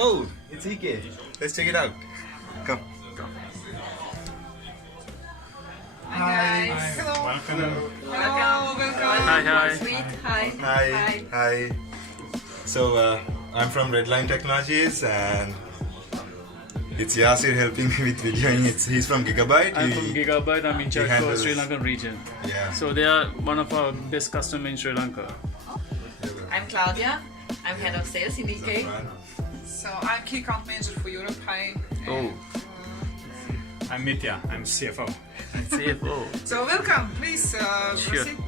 Oh, it's EK. Let's check it out. Come. Hi guys. Hello. Welcome. Hi. Sweet. Hi. Hi. So I'm from Redline Technologies and it's Yasir helping me with videoing. He's from Gigabyte. I'm from Gigabyte. I'm in charge for Sri Lankan region. Yeah. So they are one of our best customers in Sri Lanka. I'm Claudia. I'm head of sales in EK. So I'm key account manager for Europe. Hi. Oh, I'm Mitya, I'm CFO. CFO. So welcome, please Sure. proceed.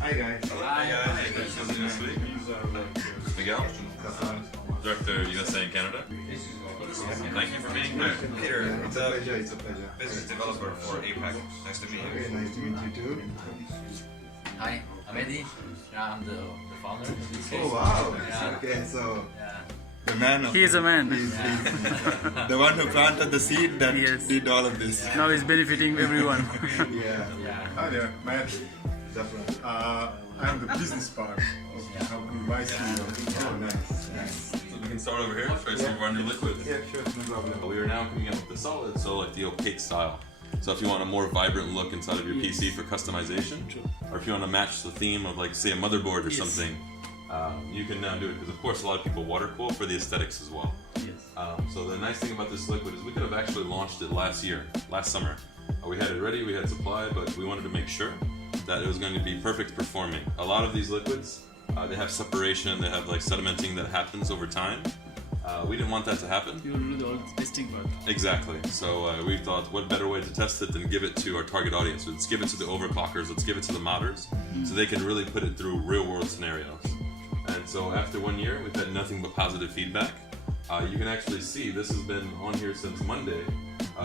Hi guys. Hi guys, thanks for coming this week. Miguel, Director USA and Canada. Thank you for being here. Peter, it's a pleasure. Business developer for APAC. Nice to meet you. Okay, nice to meet you too. Hi, I'm Eddie. I'm the founder of this case. Oh wow. Yeah. Okay, so Yeah. the man. He is a man. He's the one who planted the seed that Yes. did all of this. Now he's benefiting everyone. Yeah. Yeah. Hi there, Matt. Zafran. I'm the business part of company Vice CEO. Oh, nice. We can start over here. Try to run your liquid. Yeah, sure, no problem. We are now coming up with the solid, so like the opaque style. So if you want a more vibrant look inside of your PC for customization, or if you want to match the theme of like say a motherboard or something, you can now do it. Because of course a lot of people water cool for the aesthetics as well. So the nice thing about this liquid is we could have actually launched it last summer. We had it ready, we had supply, but we wanted to make sure that it was going to be perfect performing. A lot of these liquids, they have separation, they have like sedimenting that happens over time. We didn't want that to happen. You will do all the testing work. Exactly. So we thought, what better way to test it than give it to our target audience? Let's give it to the overclockers, let's give it to the modders, so they can really put it through real world scenarios. And so after 1 year, we've had nothing but positive feedback. You can actually see this has been on here since Monday.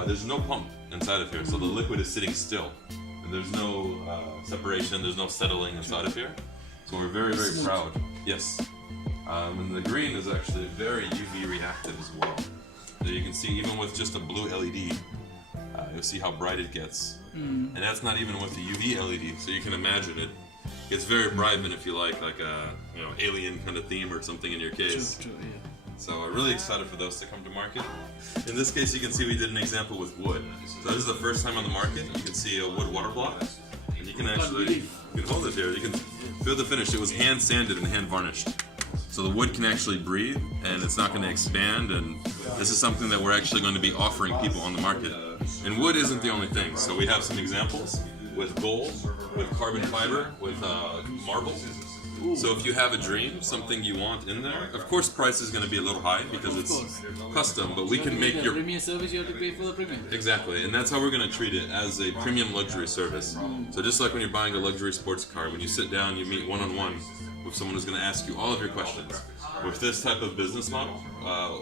There's no pump inside of here, so the liquid is sitting still. And there's no separation, there's no settling inside of here. So we're very, very proud. Yes. And the green is actually very UV reactive as well. So you can see even with just a blue LED, you'll see how bright it gets. And that's not even with the UV LED, so you can imagine it gets very bright, and if you like a alien kind of theme or something in your case. True, yeah. So I'm really excited for those to come to market. In this case, you can see we did an example with wood. So this is the first time on the market. You can see a wood water block, and you can actually you can hold it here. You can feel the finish. It was hand sanded and hand varnished. So the wood can actually breathe and it's not going to expand, and this is something that we're actually going to be offering people on the market. And wood isn't the only thing, so we have some examples with gold, with carbon fiber, with marble. So if you have a dream, something you want in there, of course price is going to be a little high because it's custom, but we can make your premium service. You have to pay for the premium. Exactly, and that's how we're going to treat it, as a premium luxury service. So just like when you're buying a luxury sports car, when you sit down, you meet one-on-one with someone who's going to ask you all of your questions. With this type of business model,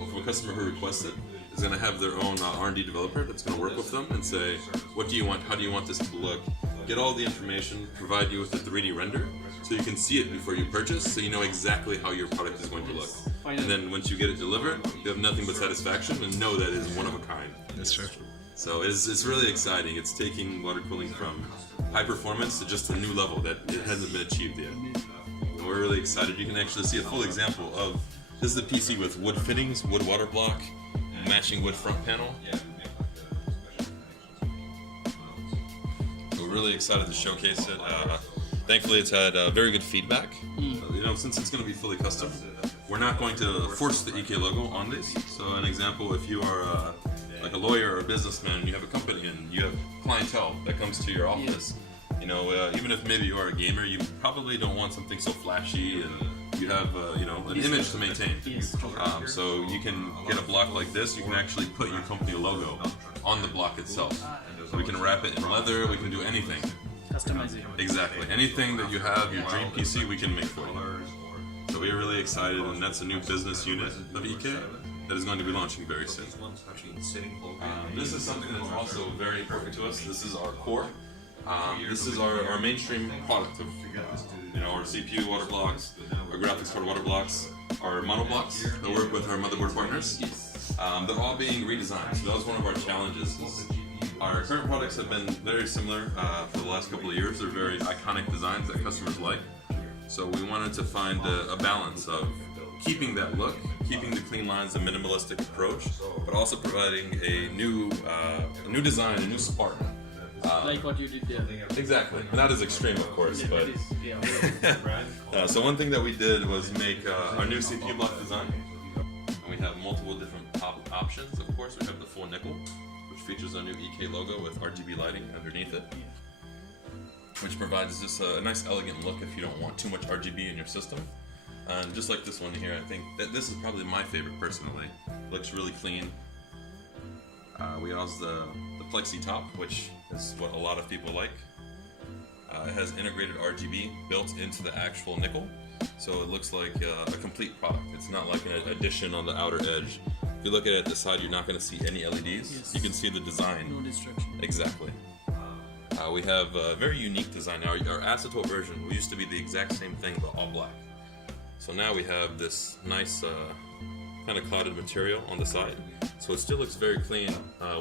if a customer who requests it is going to have their own R&D developer that's going to work with them and say, what do you want, how do you want this to look, get all the information, provide you with a 3D render, so you can see it before you purchase, so you know exactly how your product is going to look. And then once you get it delivered, you have nothing but satisfaction and know that it is one of a kind. That's true. So it's really exciting. It's taking water cooling from high performance to just a new level that it hasn't been achieved yet. And we're really excited. You can actually see a full example of, this is the PC with wood fittings, wood water block, matching wood front panel. So we're really excited to showcase it. Thankfully, it's had very good feedback. Since it's going to be fully custom, we're not going to force the EK logo on this. So an example, if you are like a lawyer or a businessman and you have a company and you have clientele that comes to your office, even if maybe you are a gamer, you probably don't want something so flashy and you have an image to maintain. So you can get a block like this. You can actually put your company logo on the block itself. So we can wrap it in leather. We can do anything. Customize it. Exactly. Anything that you have, your dream PC, we can make for you. So we are really excited, and that's a new business unit of EK that is going to be launching very soon. This is something that's also very important to us. This is our core. This is our mainstream product of our CPU water blocks, our graphics card water blocks, our mono blocks that work with our motherboard partners. They're all being redesigned. So that was one of our challenges. Our current products have been very similar for the last couple of years. They're very iconic designs that customers like. So we wanted to find a balance of keeping that look, keeping the clean lines, and minimalistic approach, but also providing a new design, a new spark. Like what you did there. Exactly. Not as extreme, of course, but Yeah. so one thing that we did was make our new CPU block design. And we have multiple different options. Of course, we have the full nickel, which features our new EK logo with RGB lighting underneath it, which provides just a nice elegant look if you don't want too much RGB in your system. And just like this one here, I think that this is probably my favorite personally. Looks really clean. We also the plexi top, which is what a lot of people like. It has integrated RGB built into the actual nickel, so it looks like a complete product. It's not like an addition on the outer edge. If you look at it at the side, you're not going to see any LEDs. Yes. You can see the design. No distraction. Exactly. We have a very unique design now. Our acetone version used to be the exact same thing, but all black. So now we have this nice kind of clouded material on the side. So it still looks very clean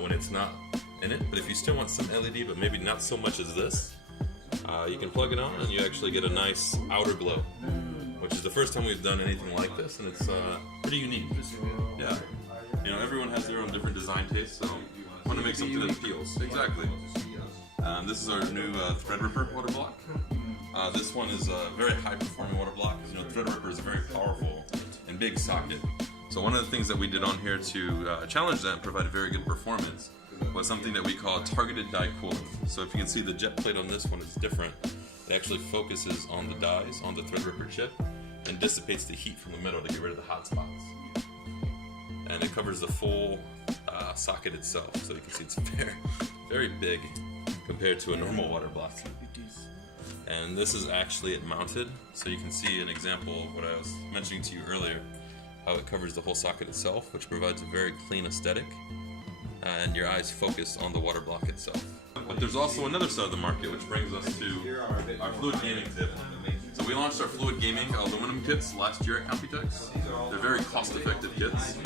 when it's not in it. But if you still want some LED, but maybe not so much as this, you can plug it on and you actually get a nice outer glow, which is the first time we've done anything like this, and it's pretty unique. Yeah. You know, everyone has their own different design tastes, so I want to make something that appeals. Exactly. This is our new Threadripper water block. This one is a very high-performing water block because, you know, Threadripper is a very powerful and big socket. So one of the things that we did on here to challenge that and provide very good performance was something that we call targeted die cooling. So if you can see, the jet plate on this one is different. It actually focuses on the dies on the Threadripper chip and dissipates the heat from the middle to get rid of the hot spots. And it covers the full socket itself, so you can see it's very, very big compared to a normal water block. And this is actually it mounted, so you can see an example of what I was mentioning to you earlier, how it covers the whole socket itself, which provides a very clean aesthetic, and your eyes focus on the water block itself. But there's also another side of the market, which brings us to our fluid gaming tip. So we launched our fluid gaming aluminum kits last year at Computex. They're very cost-effective kits.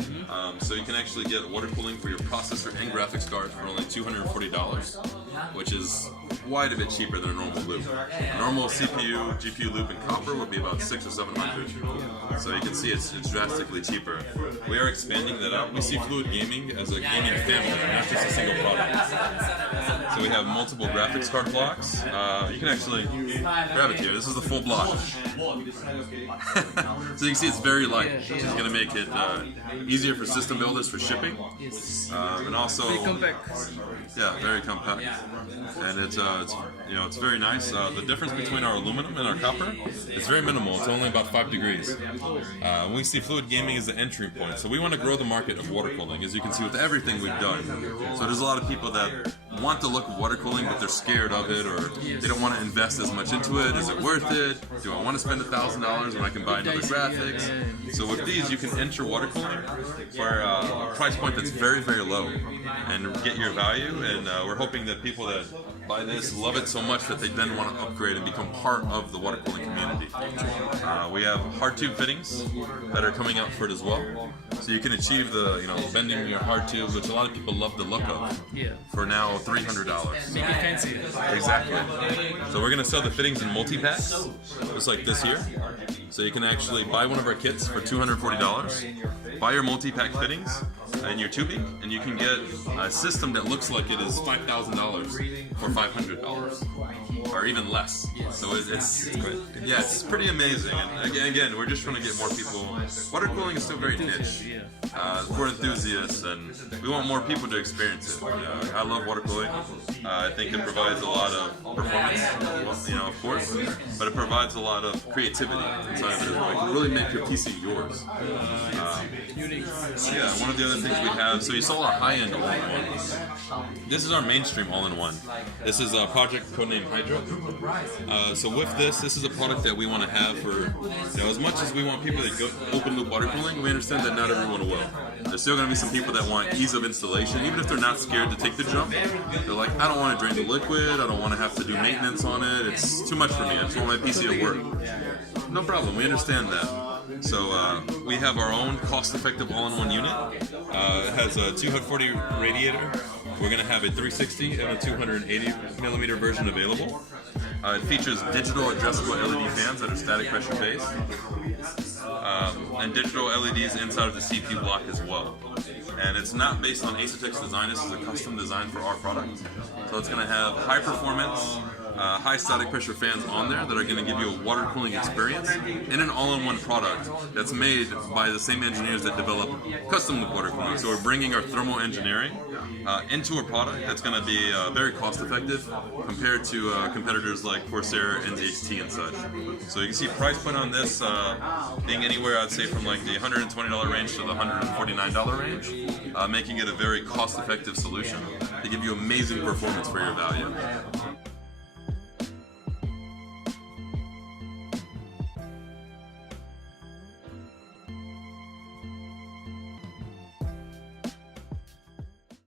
So you can actually get water cooling for your processor and graphics cards for only $240, which is quite a bit cheaper than a normal loop. A normal CPU, GPU loop in copper would be about $600 or $700. So you can see it's drastically cheaper. We are expanding that out. We see fluid gaming as a gaming family, not just a single product. So we have multiple graphics card blocks. You can actually grab it here. This is the full block. So you can see it's very light, which is going to make it easier for system builders for shipping. Yes. And also, Compact. yeah, very compact. And it's you know, it's very nice. The difference between our aluminum and our copper is very minimal. It's only about 5 degrees. We see fluid gaming as the entry point. So we want to grow the market of water cooling, as you can see with everything we've done. So there's a lot of people that want the look of water cooling, but they're scared of it, or they don't want to invest as much into it. Is it worth it? Do I want to spend $1,000 when I can buy another graphics? So with these, you can enter water cooling for a price point that's very, very low and get your value. And we're hoping that people that buy this love it so much that they then want to upgrade and become part of the water cooling community. We have hard tube fittings that are coming out for it as well. So you can achieve the, you know, bending your hard tubes, which a lot of people love the look of, Yeah. for now $300. Make it fancy. Exactly. So we're going to sell the fittings in multi-packs, just like this here. So you can actually buy one of our kits for $240, buy your multi-pack fittings and your tubing, and you can get a system that looks like it is $5,000 for $500, or even less. So it's pretty amazing. And again, we're just trying to get more people. Water cooling is still very niche. For enthusiasts, and we want more people to experience it. I love water cooling. I think it provides a lot of performance, you know, of course, but it provides a lot of creativity inside of it as well. You can really make your PC yours. Yeah, one of the other things we have, so you saw our high-end all-in-one. This is our mainstream all-in-one. This is a project codenamed Hydro. So with this is a product that we want to have for, you know, as much as we want people to go open-loop water cooling, we understand that not everyone will. There's still going to be some people that want ease of installation, even if they're not scared to take the jump. They're like, I don't want to drain the liquid, I don't want to have to do maintenance on it, it's too much for me, I just want my PC to work. No problem, we understand that. So we have our own cost-effective all-in-one unit. It has a 240 radiator. We're going to have a 360 and a 280 millimeter version available. It features digital adjustable LED fans that are static pressure based. And and digital LEDs inside of the CPU block as well. And it's not based on Asetek's design. This is a custom design for our product. So it's going to have high performance, high static pressure fans on there that are going to give you a water cooling experience in an all-in-one product that's made by the same engineers that develop custom water cooling. So we're bringing our thermal engineering into a product that's going to be very cost-effective compared to competitors like Corsair, NZXT, and such. So you can see price point on this being anywhere, I'd say, from like the $120 range to the $149 range, making it a very cost-effective solution to give you amazing performance for your value.